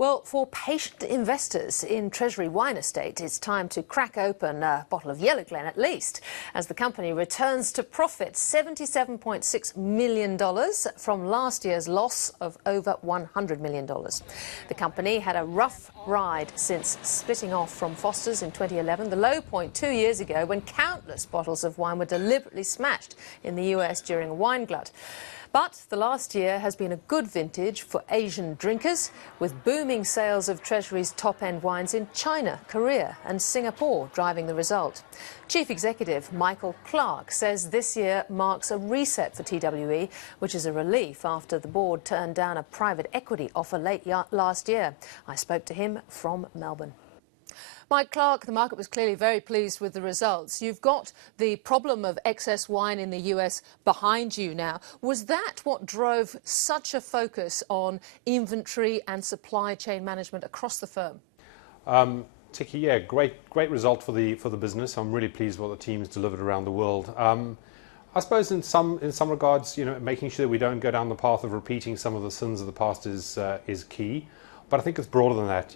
Well, for patient investors in Treasury Wine estate, it's time to crack open a bottle of Yellow Glen at least, as the company returns to profit $77.6 million from last year's loss of over $100 million. The company had a rough ride since splitting off from Foster's in 2011, the low point 2 years ago when countless bottles of wine were deliberately smashed in the US during a wine glut. But the last year has been a good vintage for Asian drinkers, with booming sales of Treasury's top-end wines in China, Korea and Singapore driving the result. Chief Executive Michael Clark says this year marks a reset for TWE, which is a relief after the board turned down a private equity offer late last year. I spoke to him from Melbourne. Mike Clark, the market was clearly very pleased with the results. You've got the problem of excess wine in the US behind you now. Was that what drove such a focus on inventory and supply chain management across the firm? Tikki, yeah, great result for the business. I'm really pleased with what the team's delivered around the world. I suppose in some regards, making sure that we don't go down the path of repeating some of the sins of the past is key. But I think it's broader than that.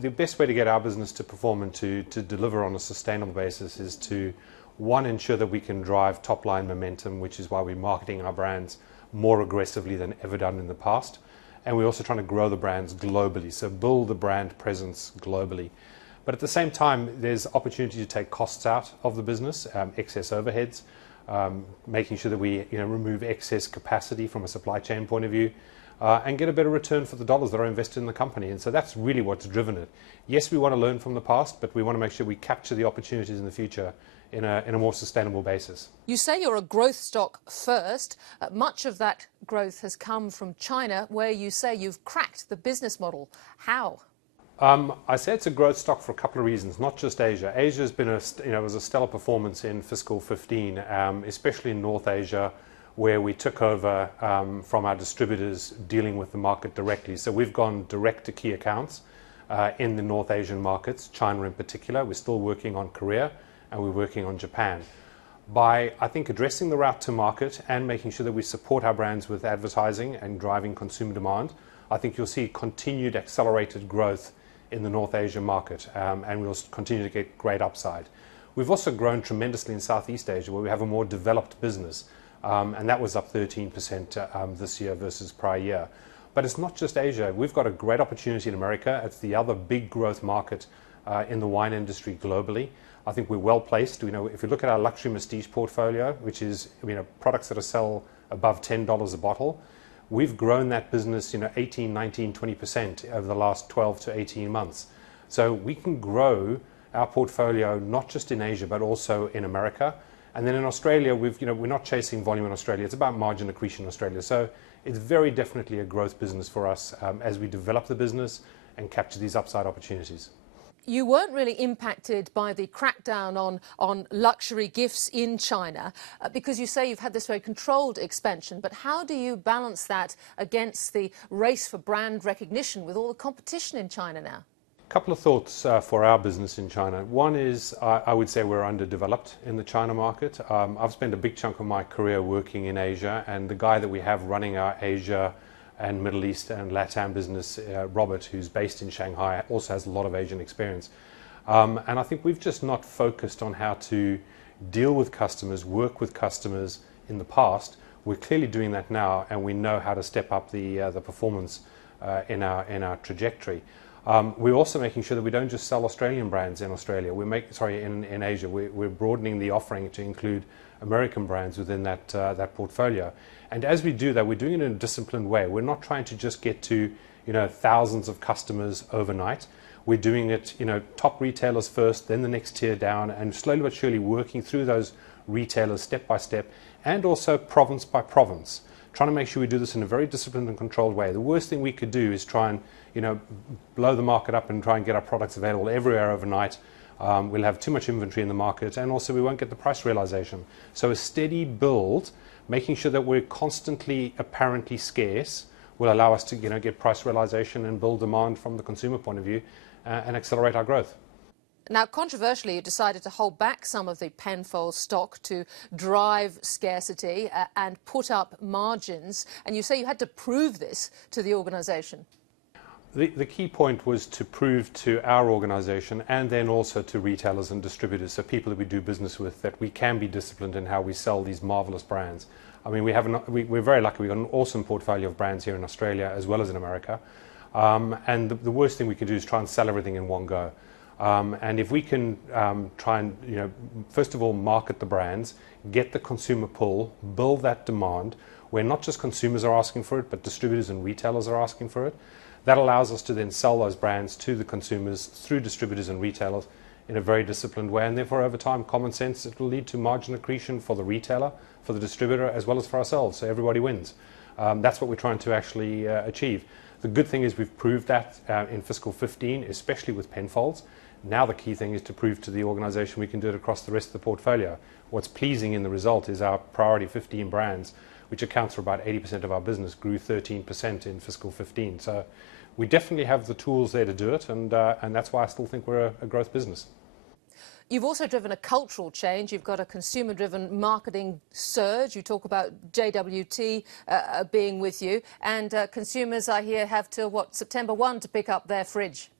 The best way to get our business to perform and to deliver on a sustainable basis is to, one, ensure that we can drive top-line momentum, which is why we're marketing our brands more aggressively than ever done in the past. And we're also trying to grow the brands globally, so build the brand presence globally. But at the same time, there's opportunity to take costs out of the business, excess overheads, making sure that we remove excess capacity from a supply chain point of view, and get a better return for the dollars that are invested in the company. And so that's really what's driven it. Yes, we want to learn from the past, but we want to make sure we capture the opportunities in the future in a more sustainable basis. You say you're a growth stock first. Much of that growth has come from China, where you say you've cracked the business model. How? I say it's a growth stock for a couple of reasons, not just Asia. Asia has been was a stellar performance in fiscal 15, especially in North Asia, where we took over from our distributors dealing with the market directly. So we've gone direct to key accounts in the North Asian markets, China in particular. We're still working on Korea and we're working on Japan. By, I think, addressing the route to market and making sure that we support our brands with advertising and driving consumer demand, I think you'll see continued accelerated growth in the North Asian market, and we'll continue to get great upside. We've also grown tremendously in Southeast Asia, where we have a more developed business. And that was up 13% this year versus prior year. But it's not just Asia. We've got a great opportunity in America. It's the other big growth market in the wine industry globally. I think we're well placed. If you look at our luxury prestige portfolio, which is products that sell above $10 a bottle, we've grown that business 18, 19, 20% over the last 12 to 18 months. So we can grow our portfolio not just in Asia, but also in America. And then in Australia, we're not chasing volume in Australia. It's about margin accretion in Australia. So it's very definitely a growth business for us as we develop the business and capture these upside opportunities. You weren't really impacted by the crackdown on luxury gifts in China because you say you've had this very controlled expansion. But how do you balance that against the race for brand recognition with all the competition in China now? Couple of thoughts for our business in China. One is I would say we're underdeveloped in the China market. I've spent a big chunk of my career working in Asia, and the guy that we have running our Asia and Middle East and LATAM business, Robert, who's based in Shanghai, also has a lot of Asian experience. And I think we've just not focused on how to deal with customers, work with customers in the past. We're clearly doing that now, and we know how to step up the performance in our trajectory. We're also making sure that we don't just sell Australian brands in Australia. In Asia. We're broadening the offering to include American brands within that portfolio. And as we do that, we're doing it in a disciplined way. We're not trying to just get to thousands of customers overnight. We're doing it top retailers first, then the next tier down, and slowly but surely working through those retailers step by step, and also province by province, trying to make sure we do this in a very disciplined and controlled way. The worst thing we could do is try and blow the market up and try and get our products available everywhere overnight. We'll have too much inventory in the market, and also we won't get the price realization. So a steady build, making sure that we're constantly apparently scarce, will allow us to get price realization and build demand from the consumer point of view and accelerate our growth. Now, controversially, you decided to hold back some of the Penfolds stock to drive scarcity and put up margins. And you say you had to prove this to the organisation. The key point was to prove to our organisation and then also to retailers and distributors, so people that we do business with, that we can be disciplined in how we sell these marvellous brands. I mean, we're very lucky. We've got an awesome portfolio of brands here in Australia as well as in America. And the worst thing we can do is try and sell everything in one go. And if we can try and, first of all, market the brands, get the consumer pull, build that demand, where not just consumers are asking for it, but distributors and retailers are asking for it, that allows us to then sell those brands to the consumers through distributors and retailers in a very disciplined way. And therefore, over time, common sense, it will lead to margin accretion for the retailer, for the distributor, as well as for ourselves. So everybody wins. That's what we're trying to actually achieve. The good thing is we've proved that in fiscal 15, especially with Penfolds. Now the key thing is to prove to the organisation we can do it across the rest of the portfolio. What's pleasing in the result is our priority 15 brands, which accounts for about 80% of our business, grew 13% in fiscal 15. So we definitely have the tools there to do it, and that's why I still think we're a growth business. You've also driven a cultural change. You've got a consumer-driven marketing surge. You talk about JWT being with you, and consumers, I hear, have till, September 1 to pick up their fridge.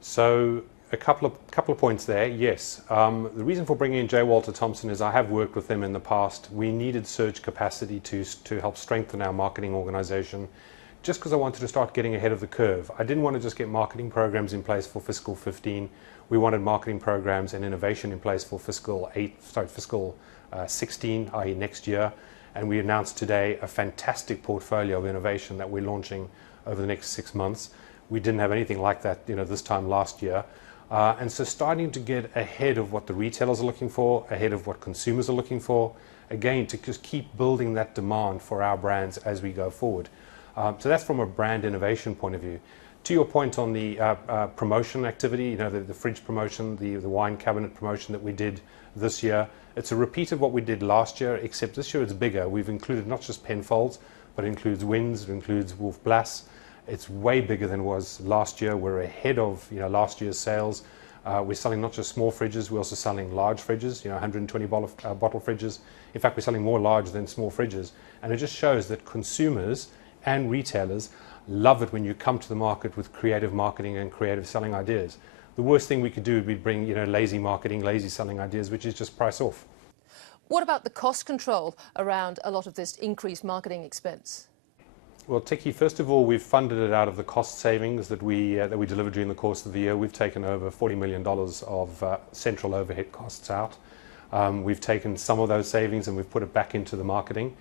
So a couple of points there. Yes, the reason for bringing in J. Walter Thompson is I have worked with them in the past. We needed surge capacity to help strengthen our marketing organisation, just because I wanted to start getting ahead of the curve. I didn't want to just get marketing programs in place for fiscal 15. We wanted marketing programs and innovation in place for fiscal 16, i.e. next year. And we announced today a fantastic portfolio of innovation that we're launching over the next 6 months. We didn't have anything like that, this time last year. And so starting to get ahead of what the retailers are looking for, ahead of what consumers are looking for, again, to just keep building that demand for our brands as we go forward. So that's from a brand innovation point of view. To your point on the promotion activity, the fridge promotion, the wine cabinet promotion that we did this year, it's a repeat of what we did last year, except this year it's bigger. We've included not just Penfolds, but it includes Wynns, it includes Wolf Blass. It's way bigger than it was last year. We're ahead of last year's sales. We're selling not just small fridges, we're also selling large fridges, 120 bottle fridges. In fact, we're selling more large than small fridges. And it just shows that consumers and retailers love it when you come to the market with creative marketing and creative selling ideas. The worst thing we could do would be bring lazy marketing, lazy selling ideas, which is just price off. What about the cost control around a lot of this increased marketing expense? Well, Tiki, first of all, we've funded it out of the cost savings that we delivered during the course of the year. We've taken over $40 million of central overhead costs out. We've taken some of those savings and we've put it back into the marketing.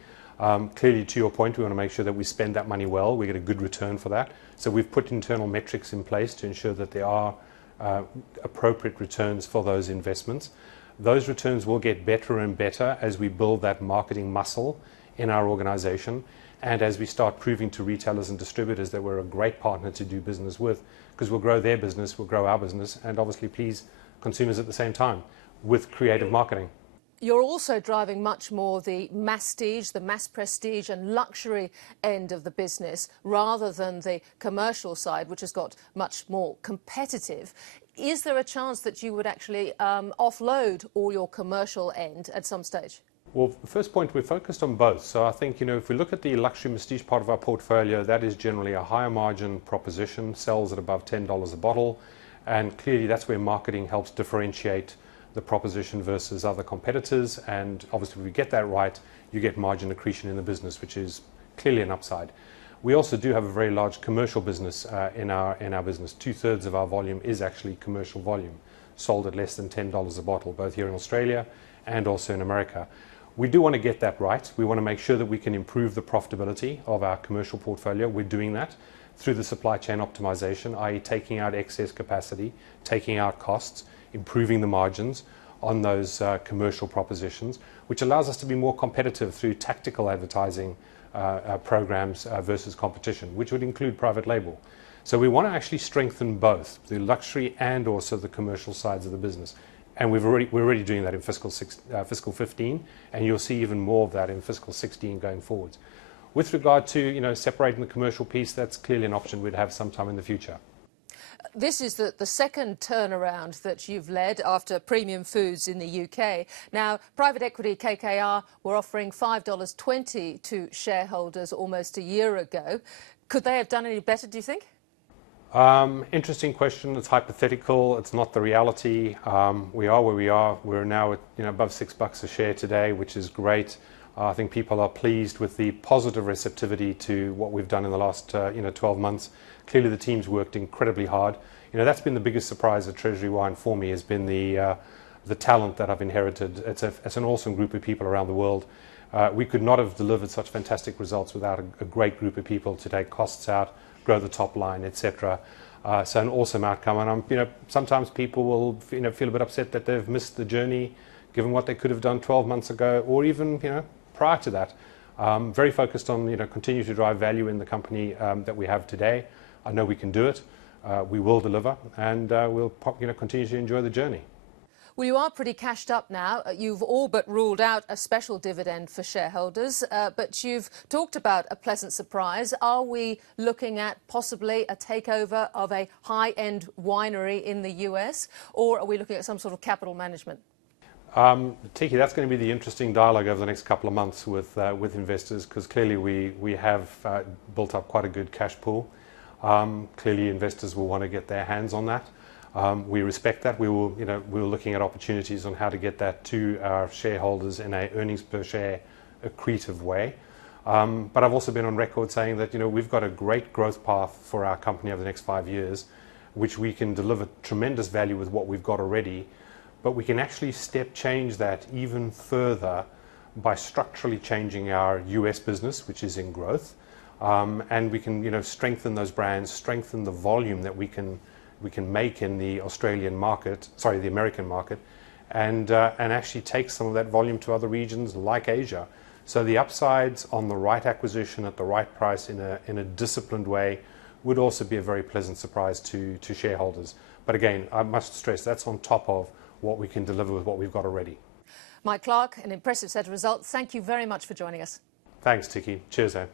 Clearly, to your point, we want to make sure that we spend that money well. We get a good return for that. So we've put internal metrics in place to ensure that there are appropriate returns for those investments. Those returns will get better and better as we build that marketing muscle in our organization, and as we start proving to retailers and distributors that we're a great partner to do business with, because we'll grow their business, we'll grow our business, and obviously please consumers at the same time with creative marketing. You're also driving much more the masstige, the mass prestige and luxury end of the business rather than the commercial side, which has got much more competitive. Is there a chance that you would actually offload all your commercial end at some stage? Well, the first point, we're focused on both. So I think, if we look at the luxury prestige part of our portfolio, that is generally a higher margin proposition, sells at above $10 a bottle. And clearly that's where marketing helps differentiate the proposition versus other competitors. And obviously if we get that right, you get margin accretion in the business, which is clearly an upside. We also do have a very large commercial business in our business. 2/3 of our volume is actually commercial volume, sold at less than $10 a bottle, both here in Australia and also in America. We do want to get that right. We want to make sure that we can improve the profitability of our commercial portfolio. We're doing that through the supply chain optimization, i.e. taking out excess capacity, taking out costs, improving the margins on those commercial propositions, which allows us to be more competitive through tactical advertising programs versus competition, which would include private label. So we want to actually strengthen both the luxury and also the commercial sides of the business. And we're already doing that in fiscal 15, and you'll see even more of that in fiscal 16 going forwards. With regard to separating the commercial piece, that's clearly an option we'd have sometime in the future. This is the second turnaround that you've led after Premium Foods in the UK. Now, private equity KKR were offering $5.20 to shareholders almost a year ago. Could they have done any better, do you think? Interesting question. It's hypothetical. It's not the reality. We are where we are. We're now at above $6 a share today, which is great. I think people are pleased with the positive receptivity to what we've done in the last 12 months. Clearly, the team's worked incredibly hard. That's been the biggest surprise at Treasury Wine for me, has been the talent that I've inherited. It's an awesome group of people around the world. We could not have delivered such fantastic results without a great group of people to take costs out, grow the top line, etc. So an awesome outcome. And sometimes people will feel a bit upset that they've missed the journey, given what they could have done 12 months ago, or even prior to that. Very focused on continue to drive value in the company that we have today. I know we can do it. We will deliver, and we'll continue to enjoy the journey. Well, you are pretty cashed up now. You've all but ruled out a special dividend for shareholders, but you've talked about a pleasant surprise. Are we looking at possibly a takeover of a high-end winery in the US, or are we looking at some sort of capital management? Tiki, that's going to be the interesting dialogue over the next couple of months with investors, because clearly we have built up quite a good cash pool. Clearly, investors will want to get their hands on that. We respect that. We're looking at opportunities on how to get that to our shareholders in a earnings per share accretive way. But I've also been on record saying that we've got a great growth path for our company over the next 5 years, which we can deliver tremendous value with what we've got already. But we can actually step change that even further by structurally changing our US business, which is in growth, and we can strengthen those brands, strengthen the volume that we can make in the the American market, and actually take some of that volume to other regions like Asia. So the upsides on the right acquisition at the right price in a disciplined way would also be a very pleasant surprise to shareholders. But again, I must stress that's on top of what we can deliver with what we've got already. Mike Clark, an impressive set of results. Thank you very much for joining us. Thanks, Tiki. Cheers, eh?